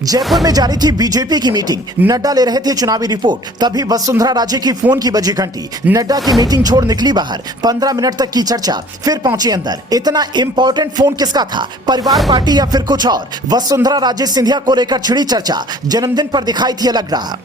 जयपुर में जारी थी बीजेपी की मीटिंग। नड्डा ले रहे थे चुनावी रिपोर्ट, तभी वसुंधरा राजे की फोन की बजी घंटी। नड्डा की मीटिंग छोड़ निकली बाहर। 15 मिनट तक की चर्चा, फिर पहुंची अंदर। इतना इंपॉर्टेंट फोन किसका था? परिवार, पार्टी या फिर कुछ और? वसुंधरा राजे सिंधिया को लेकर छिड़ी चर्चा। जन्मदिन पर दिखाई थी अलग राह।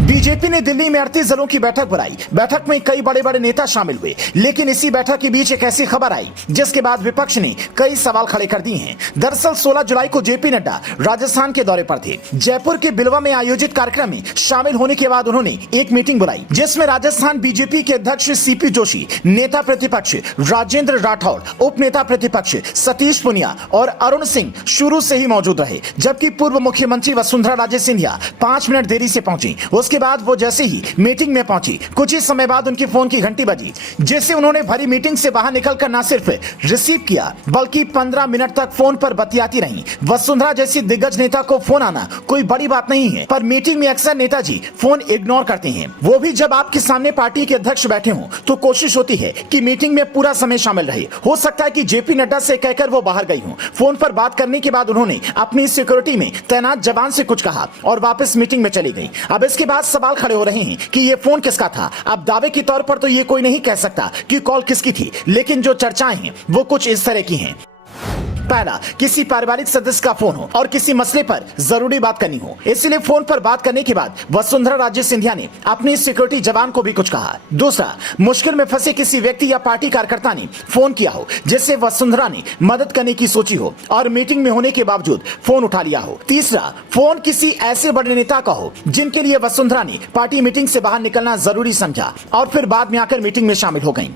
बीजेपी ने दिल्ली में 38 दलों की बैठक बुलाई। बैठक में कई बड़े बड़े नेता शामिल हुए, लेकिन इसी बैठक के बीच एक ऐसी खबर आई जिसके बाद विपक्ष ने कई सवाल खड़े कर दिए हैं। दरअसल 16 जुलाई को जेपी नड्डा राजस्थान के दौरे पर थे। जयपुर के बिलवा में आयोजित कार्यक्रम में शामिल होने के बाद उन्होंने एक मीटिंग बुलाई, जिसमें राजस्थान बीजेपी के अध्यक्ष सीपी जोशी, नेता प्रतिपक्ष राजेंद्र राठौड़, उप नेता प्रतिपक्ष सतीश पुनिया और अरुण सिंह शुरू से ही मौजूद रहे, जबकि पूर्व मुख्यमंत्री वसुंधरा राजे सिंधिया 5 मिनट देरी से पहुंची। उसके बाद वो जैसे ही मीटिंग में पहुंची, कुछ ही समय बाद उनकी फोन की घंटी बजी, जिसे उन्होंने भरी मीटिंग से बाहर निकलकर न सिर्फ रिसीव किया, बल्कि 15 मिनट तक फोन पर बतियाती रहीं। वसुंधरा जैसी दिग्गज नेता को फोन आना कोई बड़ी बात नहीं है, पर मीटिंग में अक्सर नेताजी फोन इग्नोर करते हैं, वो भी जब आपके सामने पार्टी के अध्यक्ष बैठे हों। तो कोशिश होती है कि मीटिंग में पूरा समय शामिल रहे। हो सकता है कि जेपी नड्डा से कहकर वो बाहर गई हूं। फोन पर बात करने के बाद उन्होंने अपनी सिक्योरिटी में तैनात जवान से कुछ कहा और वापस मीटिंग में चली गई। अब इसके बाद सवाल खड़े हो रहे हैं कि ये फोन किसका था। अब दावे के तौर पर तो ये कोई नहीं कह सकता कि कॉल किसकी थी, लेकिन जो चर्चाएं हैं वो कुछ इस तरह की हैं। पहला, किसी पारिवारिक सदस्य का फोन हो और किसी मसले पर जरूरी बात करनी हो, इसलिए फोन पर बात करने के बाद वसुंधरा राजे सिंधिया ने अपनी सिक्योरिटी जवान को भी कुछ कहा। दूसरा, मुश्किल में फंसे किसी व्यक्ति या पार्टी कार्यकर्ता ने फोन किया हो, जिससे वसुंधरा ने मदद करने की सोची हो और मीटिंग में होने के बावजूद फोन उठा लिया हो। तीसरा, फोन किसी ऐसे बड़े नेता का हो जिनके लिए वसुंधरा ने पार्टी मीटिंग से बाहर निकलना जरूरी समझा और फिर बाद में आकर मीटिंग में शामिल हो गई।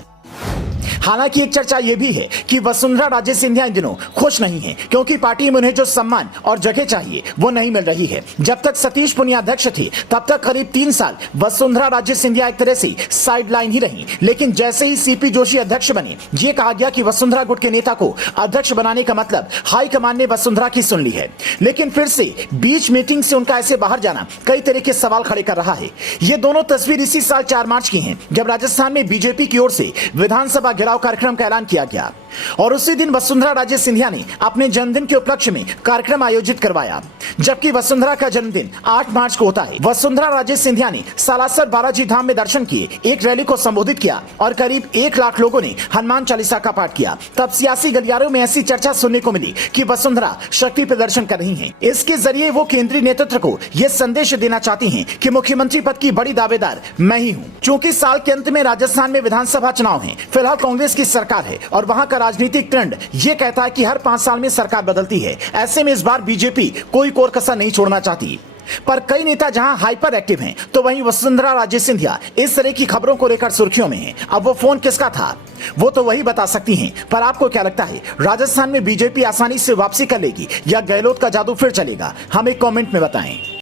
हालांकि एक चर्चा यह भी है कि वसुंधरा राजे सिंधिया इन दिनों खुश नहीं है, क्योंकि पार्टी में उन्हें जो सम्मान और जगह चाहिए वो नहीं मिल रही है। जब तक सतीश पुनिया अध्यक्ष थे, तब तक करीब 3 साल वसुंधरा राजे सिंधिया एक तरह से साइडलाइन ही रही, लेकिन जैसे ही सीपी जोशी अध्यक्ष बने, ये कहा गया कि वसुंधरा गुट के नेता को अध्यक्ष बनाने का मतलब हाईकमान ने वसुंधरा की सुन ली है। लेकिन फिर से बीच मीटिंग से उनका ऐसे बाहर जाना कई तरह के सवाल खड़े कर रहा है। ये दोनों तस्वीर इसी साल 4 मार्च की है, जब राजस्थान में बीजेपी की ओर से विधानसभा घेराव कार्यक्रम का ऐलान किया गया और उसी दिन वसुंधरा राजे सिंधिया ने अपने जन्मदिन के उपलक्ष्य में कार्यक्रम आयोजित करवाया, जबकि वसुंधरा का जन्मदिन 8 मार्च को होता है। वसुंधरा राजे सिंधिया ने सालासर बालाजी धाम में दर्शन किए, एक रैली को संबोधित किया और करीब 1 लाख लोगों ने हनुमान चालीसा का पाठ किया। तब सियासी गलियारों में ऐसी चर्चा सुनने को मिली कि वसुंधरा शक्ति प्रदर्शन कर रही हैं। इसके जरिए वो केंद्रीय नेतृत्व को यह संदेश देना चाहती हैं कि मुख्यमंत्री पद की बड़ी दावेदार मैं ही हूँ। चूंकि साल के अंत में राजस्थान में विधानसभा चुनाव है, फिलहाल कांग्रेस की सरकार है और वहां का राजनीतिक ट्रेंड ये कहता है कि हर 5 साल में सरकार बदलती है। ऐसे में इस बार बीजेपी कोई कोर कसर नहीं छोड़ना चाहती। पर कई नेता जहां हाइपर एक्टिव हैं, तो वहीं वसुंधरा राजे सिंधिया इस तरह की खबरों को लेकर सुर्खियों में हैं। अब वो फोन किसका था वो तो वही बता सकती हैं, पर आपको क्या लगता है, राजस्थान में बीजेपी आसानी से वापसी कर लेगी या गहलोत का जादू फिर चलेगा? हमें कमेंट में बताएं।